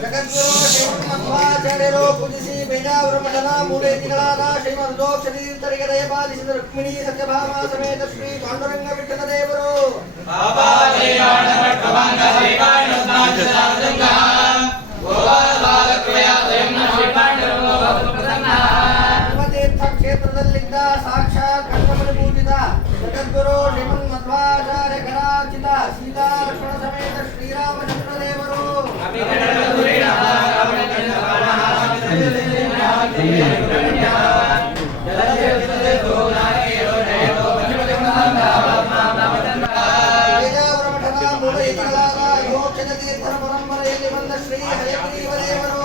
ಜಗದ್ಗುರು ಶ್ರೀಮಧ್ವಾಚಾರ್ಯರು ಪೂಜಿಸಿ ಬೇಜಾವರ ಮಠದ ಮೂಲೇತಿಗಳಾದ ಶ್ರೀಮಧ್ವೋಕ್ಷತೀರ್ಥರಿಗೆ ದಯಪಾಲಿಸಿದ ರುಕ್ಮಿಣಿ ಸತ್ಯಭಾಮ ಸಮೇತ ಶ್ರೀ ಪಾಂಡುರಂಗ ವಿಠಲ ದೇವರು ತೀರ್ಥ ಕ್ಷೇತ್ರದಲ್ಲಿದ್ದ ಸಾಕ್ಷಾತ್ ಕರ್ಮಮಣಿ ಪೂಜಿತ ಜಗದ್ಗುರು ಶ್ರೀಮನ್ ಮಧ್ವಾಚಾರ್ಯ ಕರಾಚಿತ ಸೀತಾ ಲಕ್ಷ್ಮಣ ಸಮೇತ ಶ್ರೀರಾಮಚಂದ್ರ ದೇವರು ಮಠದ ಮೂಲ ಯೋಕ್ಷದ ತೀರ್ಥರ ಪರಂಪರೆಯಲ್ಲಿ ಬಂದ ಶ್ರೀ ಹಯಗ್ರೀವ ದೇವರು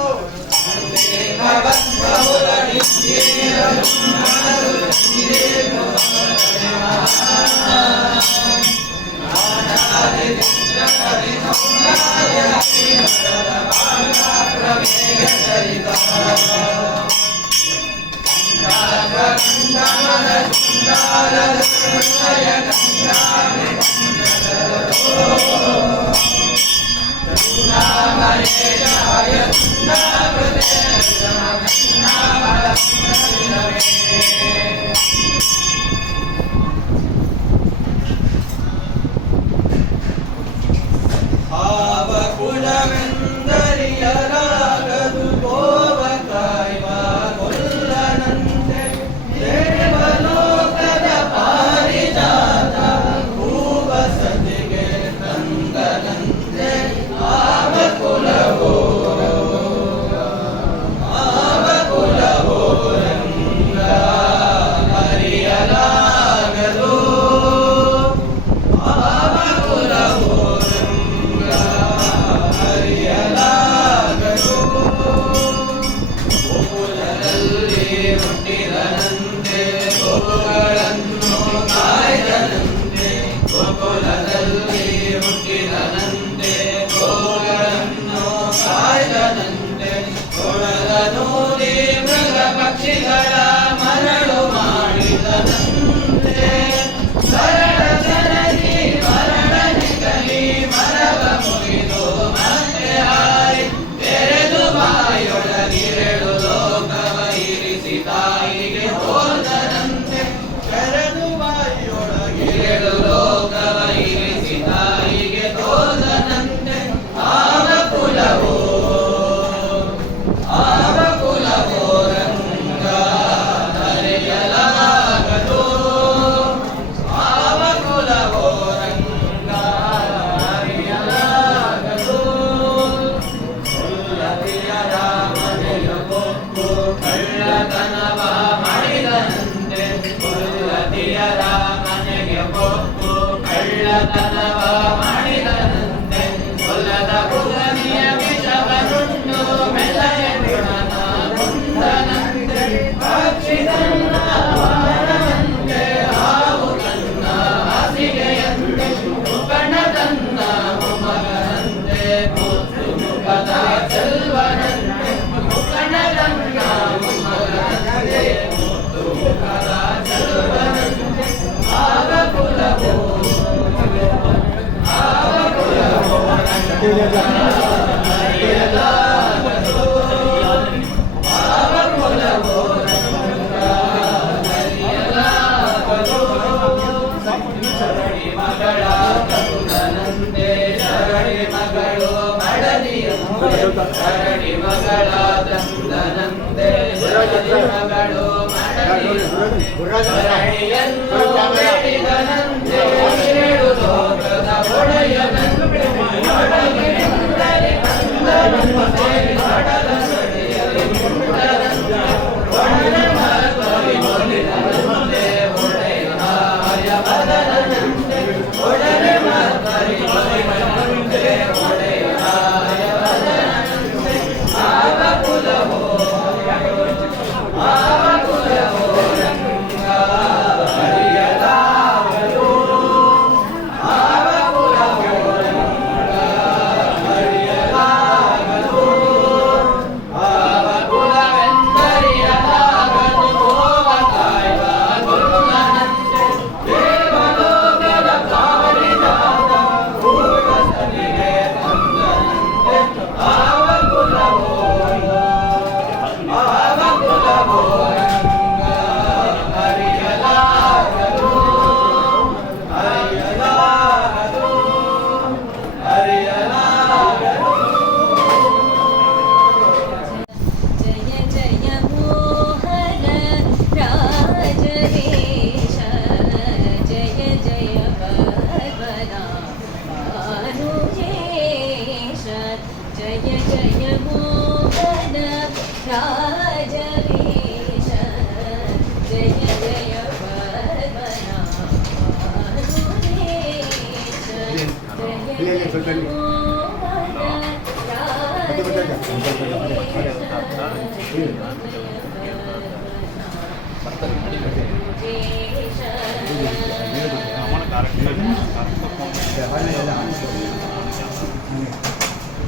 Hariya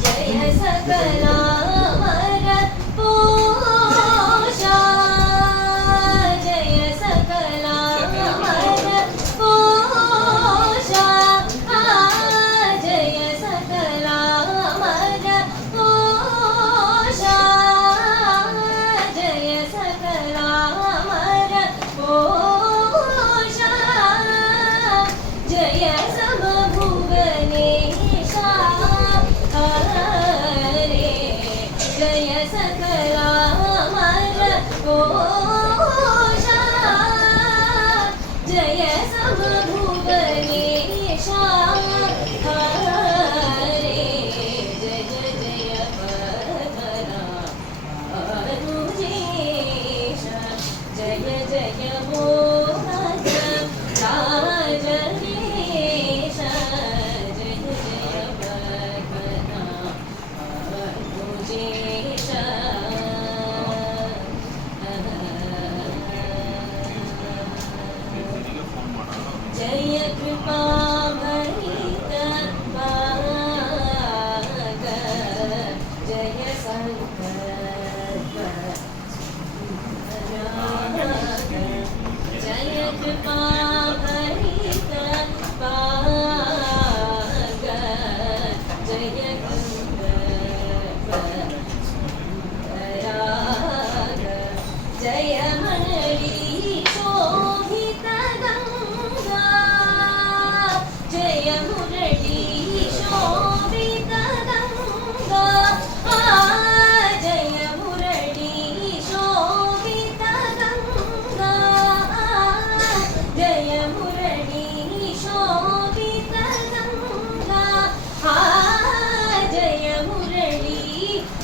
जय सकला पूषा जय सकला पूषा जय सकला पूषा जय सकला पूषा जय समभुवनेशा हरे जय सकला पूषा जय समभुवनेशा हरे जय जय पद्मनाभनुजेश जय जय मोहन राजवेश जय जय पद्मनाभनुजेश जय कृपा भरित भाग जय संकल्प राग जय कृपा भरित भाग जय संकल्प राग जय मणि शोभित गंगा जय मुरली शोभित गंगा जय मुरली शोभित गंगा जय मुरली शोभित गंगा जय मुरली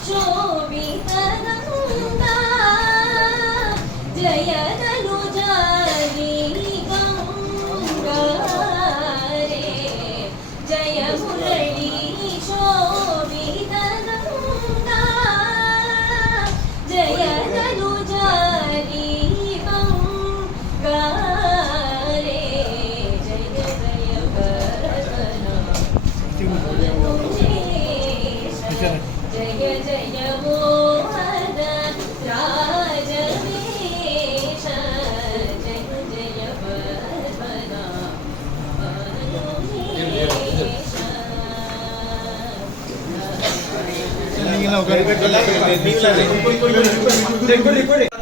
शोभित गंगा जय धनुजारी गंगा रे जय मुरली शोभित गंगा जय धनुजारी गंगा रे जय जय पद्मनाभनुजेश जय जय मोहन राजवेश जय जय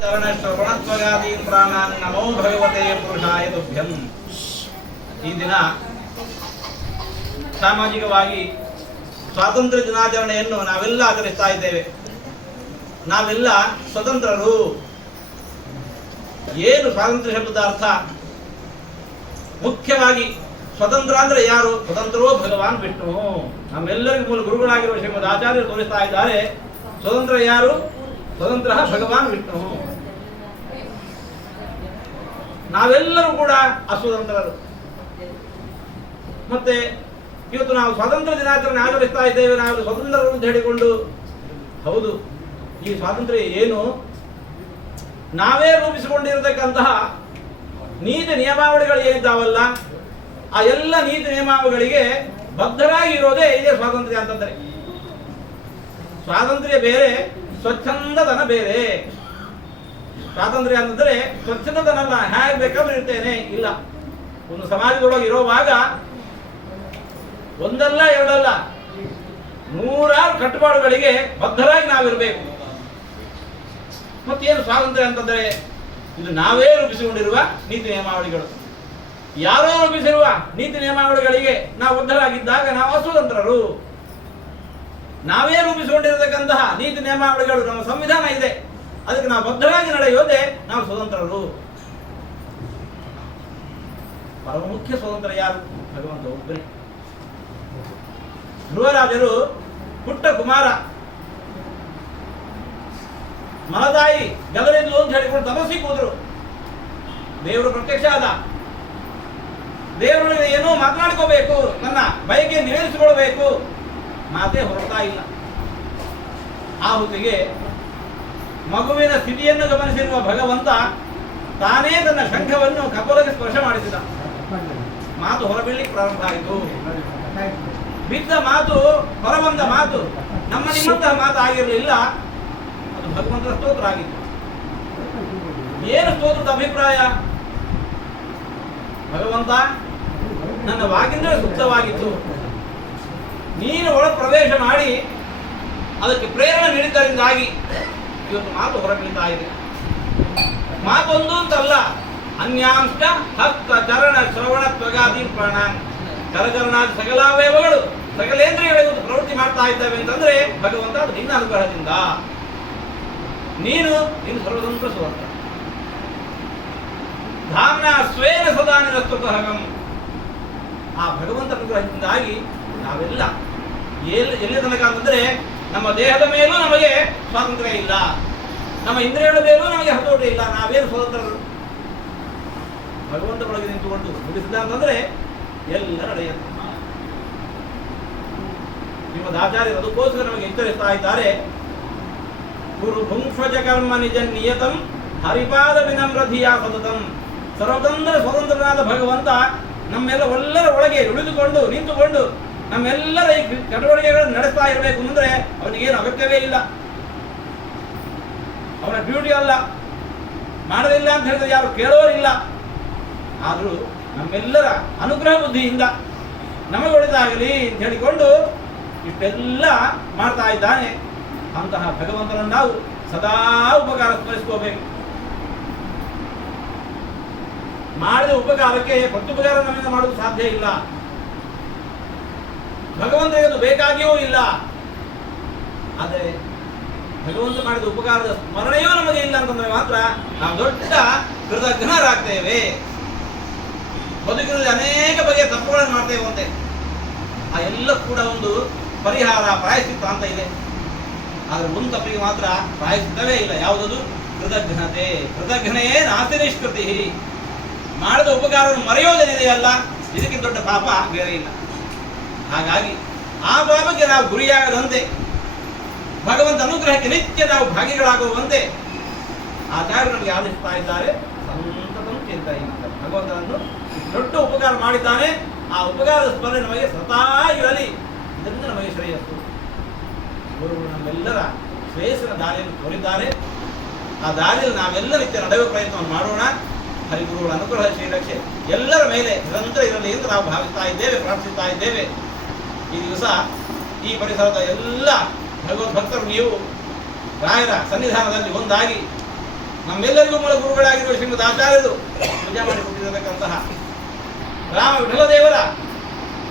ಚರಣಶ್ರವಣತ್ವಗಾದೀನ್ ಪ್ರಾಣಾನ್ ನಮೋ ಭಗವತೆ ಪುರುಷಾಯ ತುಭ್ಯಂ. ಈ ದಿನ ಸಾಮಾಜಿಕವಾಗಿ ಸ್ವಾತಂತ್ರ್ಯ ದಿನಾಚರಣೆಯನ್ನು ನಾವೆಲ್ಲ ಆಚರಿಸ್ತಾ ಇದ್ದೇವೆ. ನಾವೆಲ್ಲ ಸ್ವತಂತ್ರರು. ಏನು ಸ್ವಾತಂತ್ರ್ಯ ಶಬ್ದದ ಅರ್ಥ? ಮುಖ್ಯವಾಗಿ ಸ್ವತಂತ್ರ ಅಂದ್ರೆ ಯಾರು? ಸ್ವತಂತ್ರೋ ಭಗವಾನ್ ವಿಷ್ಣು. ನಮ್ಮೆಲ್ಲರಿಗೂ ಮೂಲ ಗುರುಗಳಾಗಿರುವ ಶ್ರೀಮದ್ ಆಚಾರ್ಯರು ತೋರಿಸ್ತಾ ಇದ್ದಾರೆ. ಸ್ವತಂತ್ರ ಯಾರು? ಸ್ವತಂತ್ರ ಭಗವಾನ್ ವಿಷ್ಣು. ನಾವೆಲ್ಲರೂ ಕೂಡ ಅಸ್ವತಂತ್ರರು. ಮತ್ತೆ ಇವತ್ತು ನಾವು ಸ್ವಾತಂತ್ರ್ಯ ದಿನಾಚರಣೆ ಆಚರಿಸ್ತಾ ಇದ್ದೇವೆ. ನಾವು ಸ್ವತಂತ್ರರು ಅಂತ ಹೇಳಿಕೊಂಡು, ಹೌದು, ಈ ಸ್ವಾತಂತ್ರ್ಯ ಏನು? ನಾವೇ ರೂಪಿಸಿಕೊಂಡಿರತಕ್ಕಂತಹ ನೀತಿ ನಿಯಮಾವಳಿಗಳು ಏನಿದ್ದಾವಲ್ಲ, ಆ ಎಲ್ಲ ನೀತಿ ನಿಯಮಾವಳಿಗಳಿಗೆ ಬದ್ಧರಾಗಿ ಇರೋದೇ ಇದೇ ಸ್ವಾತಂತ್ರ್ಯ ಅಂತಂದ್ರೆ. ಸ್ವಾತಂತ್ರ್ಯ ಬೇರೆ, ಸ್ವಚ್ಛಂದತನ ಬೇರೆ. ಸ್ವಾತಂತ್ರ್ಯ ಅಂತಂದ್ರೆ ಸ್ವಚ್ಛಂದತನಲ್ಲ, ಹೇಗೆ ಬೇಕಾದ್ರೂ ಇರ್ತೇನೆ ಇಲ್ಲ. ಒಂದು ಸಮಾಜದೊಳಗೆ ಇರೋವಾಗ ಒಂದಲ್ಲ ಎರಡಲ್ಲ 100 ಕಟ್ಟುಪಾಡುಗಳಿಗೆ ಬದ್ಧರಾಗಿ ನಾವಿರಬೇಕು. ಮತ್ತೇನು ಸ್ವಾತಂತ್ರ್ಯ ಅಂತಂದ್ರೆ? ಇದು ನಾವೇ ರೂಪಿಸಿಕೊಂಡಿರುವ ನೀತಿ ನಿಯಮಾವಳಿಗಳು. ಯಾರೋ ರೂಪಿಸಿರುವ ನೀತಿ ನಿಯಮಾವಳಿಗಳಿಗೆ ನಾವು ಬದ್ಧರಾಗಿದ್ದಾಗ ನಾವು ಅಸ್ವತಂತ್ರರು. ನಾವೇ ರೂಪಿಸಿಕೊಂಡಿರತಕ್ಕಂತಹ ನೀತಿ ನಿಯಮಾವಳಿಗಳು, ನಮ್ಮ ಸಂವಿಧಾನ ಇದೆ, ಅದಕ್ಕೆ ನಾವು ಬದ್ಧರಾಗಿ ನಡೆಯೋದೇ ನಾವು ಸ್ವತಂತ್ರರು. ಪರಮ ಮುಖ್ಯ ಸ್ವತಂತ್ರ ಯಾರು? ಭಗವಂತ ಒಬ್ಬರೇ. ಧ್ರುವರಾಜರು ಪುಟ್ಟ ಕುಮಾರ, ಮಲದಾಯಿ ಗದರಿದ್ಲು ಅಂತ ಹೇಳಿಕೊಂಡು ತಪಸ್ಸಿಗೆ ಹೋದ್ರು. ದೇವರು ಪ್ರತ್ಯಕ್ಷ ಆದ. ದೇವರೊಳಗೆ ಏನೋ ಮಾತನಾಡ್ಕೋಬೇಕು, ನನ್ನ ಬಯಕೆ ನಿವೇದಿಸಿಕೊಳ್ಬೇಕು, ಮಾತೇ ಹೊರಡ್ತಾ ಇಲ್ಲ. ಆ ಹೊತ್ತಿಗೆ ಮಗುವಿನ ಸ್ಥಿತಿಯನ್ನು ಗಮನಿಸಿರುವ ಭಗವಂತ ತಾನೇ ತನ್ನ ಶಂಖವನ್ನು ಕಪೋಲಕ್ಕೆ ಸ್ಪರ್ಶ ಮಾಡಿಸಿದ. ಮಾತು ಹೊರಬೀಳಲಿಕ್ಕೆ ಪ್ರಾರಂಭ ಆಯಿತು. ಬಿದ್ದ ಮಾತು, ಹೊರಬಂದ ಮಾತು ನಮ್ಮ ನಿಮ್ಮಂತಹ ಮಾತು ಆಗಿರಲಿಲ್ಲ. ಅದು ಭಗವಂತನ ಸ್ತೋತ್ರ ಆಗಿತ್ತು. ಏನು ಸ್ತೋತ್ರದ ಅಭಿಪ್ರಾಯ? ಭಗವಂತ, ನನ್ನ ವಾಗಿಂದ್ರೆ ಸುಪ್ತವಾಗಿತ್ತು, ನೀನು ಒಳ ಪ್ರವೇಶ ಮಾಡಿ ಅದಕ್ಕೆ ಪ್ರೇರಣೆ ನೀಡಿದ್ದರಿಂದಾಗಿ ಇವತ್ತು ಮಾತು ಹೊರಬೀಳ್ತಾ ಇದೆ. ಮಾತೊಂದು ಅಂತಲ್ಲ, ಅನ್ಯಾಂಶ ಹಸ್ತ ಚರಣ ಶ್ರವಣ ತ್ವಗಾದಿ ಪ್ರಾಣ ಕರಕರಣಾದಿ ಸಕಲಾವಯವಗಳು ಸಕಲೇಂದ್ರಿಯಗಳು ಪ್ರವೃತ್ತಿ ಮಾಡ್ತಾ ಇದ್ದಾವೆ ಅಂತಂದ್ರೆ ಭಗವಂತ ಅದು ನಿನ್ನ ಅನುಗ್ರಹದಿಂದ. ನೀನು ಸರ್ವತಂತ್ರ ಸ್ವತಂತ್ರ. ಧಾಮ್ನ ಸ್ವೇನ ಸದಾ ನಿರಸ್ತುತಹಗಂ. ಆ ಭಗವಂತ ಅನುಗ್ರಹದಿಂದಾಗಿ ನಾವೆಲ್ಲ ಎಲ್ಲಿ ತನಕ ಅಂತಂದ್ರೆ ನಮ್ಮ ದೇಹದ ಮೇಲೂ ನಮಗೆ ಸ್ವಾತಂತ್ರ್ಯ ಇಲ್ಲ, ನಮ್ಮ ಇಂದ್ರಿಯಗಳ ಮೇಲೂ ನಮಗೆ ಹತೋಟಿ ಇಲ್ಲ. ನಾವೇನು ಸ್ವತಂತ್ರರು? ಭಗವಂತ ಒಳಗೆ ನಿಂತುಕೊಂಡು ಮುಗಿಸಿದ ಅಂತಂದ್ರೆ ಎಲ್ಲ ನಡೆಯುತ್ತೆ. ಶ್ರೀಮದ್ ಆಚಾರ್ಯರು ಅದಕ್ಕೋಸ್ಕರ ನಮಗೆ ಎಚ್ಚರಿಸ್ತಾ ಇದ್ದಾರೆ. ಗುರು ಭುಂಕ್ಷಜ ಕರ್ಮ ನಿಜ ನಿಯತಂ ಹರಿಪಾದ ವಿನಮ್ರಧಿಯ ಸತತಂ. ಸರ್ವತಂತ್ರ ಸ್ವತಂತ್ರನಾದ ಭಗವಂತ ನಮ್ಮೆಲ್ಲರ ಒಳಗೆ ಉಳಿದುಕೊಂಡು ನಿಂತುಕೊಂಡು ನಮ್ಮೆಲ್ಲರ ಈ ಚಟುವಟಿಕೆಗಳನ್ನು ನಡೆಸ್ತಾ ಇರಬೇಕು ಅಂದ್ರೆ ಅವನಿಗೇನು ಅಗತ್ಯವೇ ಇಲ್ಲ. ಅವನ ಡ್ಯೂಟಿ ಅಲ್ಲ. ಮಾಡಲಿಲ್ಲ ಅಂತ ಹೇಳಿದ್ರೆ ಯಾರು ಕೇಳೋರಿಲ್ಲ. ಆದರೂ ನಮ್ಮೆಲ್ಲರ ಅನುಗ್ರಹ ಬುದ್ಧಿಯಿಂದ ನಮಗೆ ಒಳಿತಾಗಲಿ ಅಂತ ಹೇಳಿಕೊಂಡು ಇಷ್ಟೆಲ್ಲ ಮಾಡ್ತಾ ಇದ್ದಾನೆ. ಅಂತಹ ಭಗವಂತನನ್ನು ನಾವು ಸದಾ ಉಪಕಾರ ಸ್ಮರಿಸ್ಕೋಬೇಕು. ಮಾಡಿದ ಉಪಕಾರಕ್ಕೆ ಪ್ರತ್ಯುಪಕಾರ ನಮ್ಮಿಂದ ಮಾಡೋದು ಸಾಧ್ಯ ಇಲ್ಲ. ಭಗವಂತನಿಗೆ ಅದು ಬೇಕಾಗಿಯೂ ಇಲ್ಲ. ಆದರೆ ಭಗವಂತ ಮಾಡಿದ ಉಪಕಾರದ ಸ್ಮರಣೆಯೂ ನಮಗೆ ಇಲ್ಲ ಅಂತಂದ್ರೆ ಮಾತ್ರ ನಾವು ದೊಡ್ಡ ಕೃತಜ್ಞರಾಗ್ತೇವೆ. ಬದುಕಿನಲ್ಲಿ ಅನೇಕ ಬಗೆಯ ತಪ್ಪುಗಳನ್ನು ಮಾಡ್ತೇವಂತೆ. ಆ ಎಲ್ಲ ಕೂಡ ಒಂದು ಪರಿಹಾರ, ಪ್ರಾಯಶ್ಚಿತ್ತ ಅಂತ ಇದೆ. ಆದರೆ ಒಂದು ತಪ್ಪಿಗೆ ಮಾತ್ರ ಪ್ರಾಯಶ್ಚಿತ್ತವೇ ಇಲ್ಲ. ಯಾವುದದು? ಕೃತಜ್ಞತೆ. ಕೃತಜ್ಞತೆಯೇ ನಾಸ್ತಿ ನಿಷ್ಕೃತಿ. ಮಾಡಿದ ಉಪಕಾರವನ್ನು ಮರೆಯೋದೇನಿದೆಯಲ್ಲ, ಇದಕ್ಕಿಂತ ದೊಡ್ಡ ಪಾಪ ಬೇರೆ ಇಲ್ಲ. ಹಾಗಾಗಿ ಆ ಪಾಪಕ್ಕೆ ನಾವು ಗುರಿಯಾಗದಂತೆ, ಭಗವಂತ ಅನುಗ್ರಹಕ್ಕೆ ನಿತ್ಯ ನಾವು ಭಾಗಿಗಳಾಗುವಂತೆ ಆಚಾರ್ಯರು ನಮಗೆ ಆದೇಶಿಸ್ತಾ ಇದ್ದಾರೆ. ಸಂತತಂ ಚಿಂತೆಯಿಂದ ಭಗವಂತನನ್ನು ದೊಡ್ಡ ಉಪಕಾರ ಮಾಡಿದ್ದಾನೆ. ಆ ಉಪಕಾರದ ಸ್ಮರಣೆ ನಮಗೆ ಸದಾ ಇರಲಿ. ಇದರಿಂದ ನಮಗೆ ಶ್ರೇಯಸ್ಸು. ಗುರುಗಳು ನಮ್ಮೆಲ್ಲರ ಶ್ರೇಯಸ್ಸಿನ ದಾರಿಯನ್ನು ತೋರಿದ್ದಾರೆ. ಆ ದಾರಿಯಲ್ಲಿ ನಾವೆಲ್ಲ ನಿತ್ಯ ನಡೆಯುವ ಪ್ರಯತ್ನವನ್ನು ಮಾಡೋಣ. ಹರಿಗುರುಗಳ ಅನುಗ್ರಹ ಶ್ರೀರಕ್ಷೆ ಎಲ್ಲರ ಮೇಲೆ ನಿರಂತರ ಇರಲಿ ಎಂದು ನಾವು ಭಾವಿಸ್ತಾ ಇದ್ದೇವೆ, ಪ್ರಾರ್ಥಿಸ್ತಾ ಇದ್ದೇವೆ. ಈ ದಿವಸ ಈ ಪರಿಸರದ ಎಲ್ಲ ಭಗವದ್ ಭಕ್ತರು ನೀವು ರಾಯರ ಸನ್ನಿಧಾನದಲ್ಲಿ ಒಂದಾಗಿ ನಮ್ಮೆಲ್ಲರಿಗೂ ಮೂಲ ಗುರುಗಳಾಗಿರುವ ಶ್ರೀಮದ್ ಆಚಾರ್ಯರು ಪೂಜೆ ಮಾಡಿಕೊಟ್ಟಿರತಕ್ಕಂತಹ ರಾಮ ವಿಠಲ ದೇವರ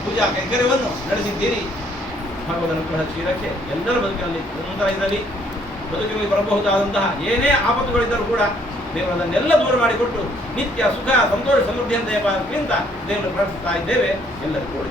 ಪೂಜಾ ಕೈಂಕರ್ಯವನ್ನು ನಡೆಸಿದ್ದೀರಿ. ಭಗವದ್ ಅನುಗ್ರಹ ಶ್ರೀರಕ್ಷೆ ಎಲ್ಲರ ಬದುಕಿನಲ್ಲಿ ನಿರಂತರ ಇರಲಿ. ಬದುಕಿನಲ್ಲಿ ಬರಬಹುದಾದಂತಹ ಏನೇ ಆಪತ್ತುಗಳಿದ್ದರೂ ಕೂಡ ದೇವರು ಅದನ್ನೆಲ್ಲ ದೂರ ಮಾಡಿಕೊಟ್ಟು ನಿತ್ಯ ಸುಖ ಸಂತೋಷ ಸಮೃದ್ಧಿಯಂತೆ ದೇವರು ಪ್ರಾರ್ಥಿಸ್ತಾ ಇದ್ದೇವೆ. ಎಲ್ಲರಿಗೂ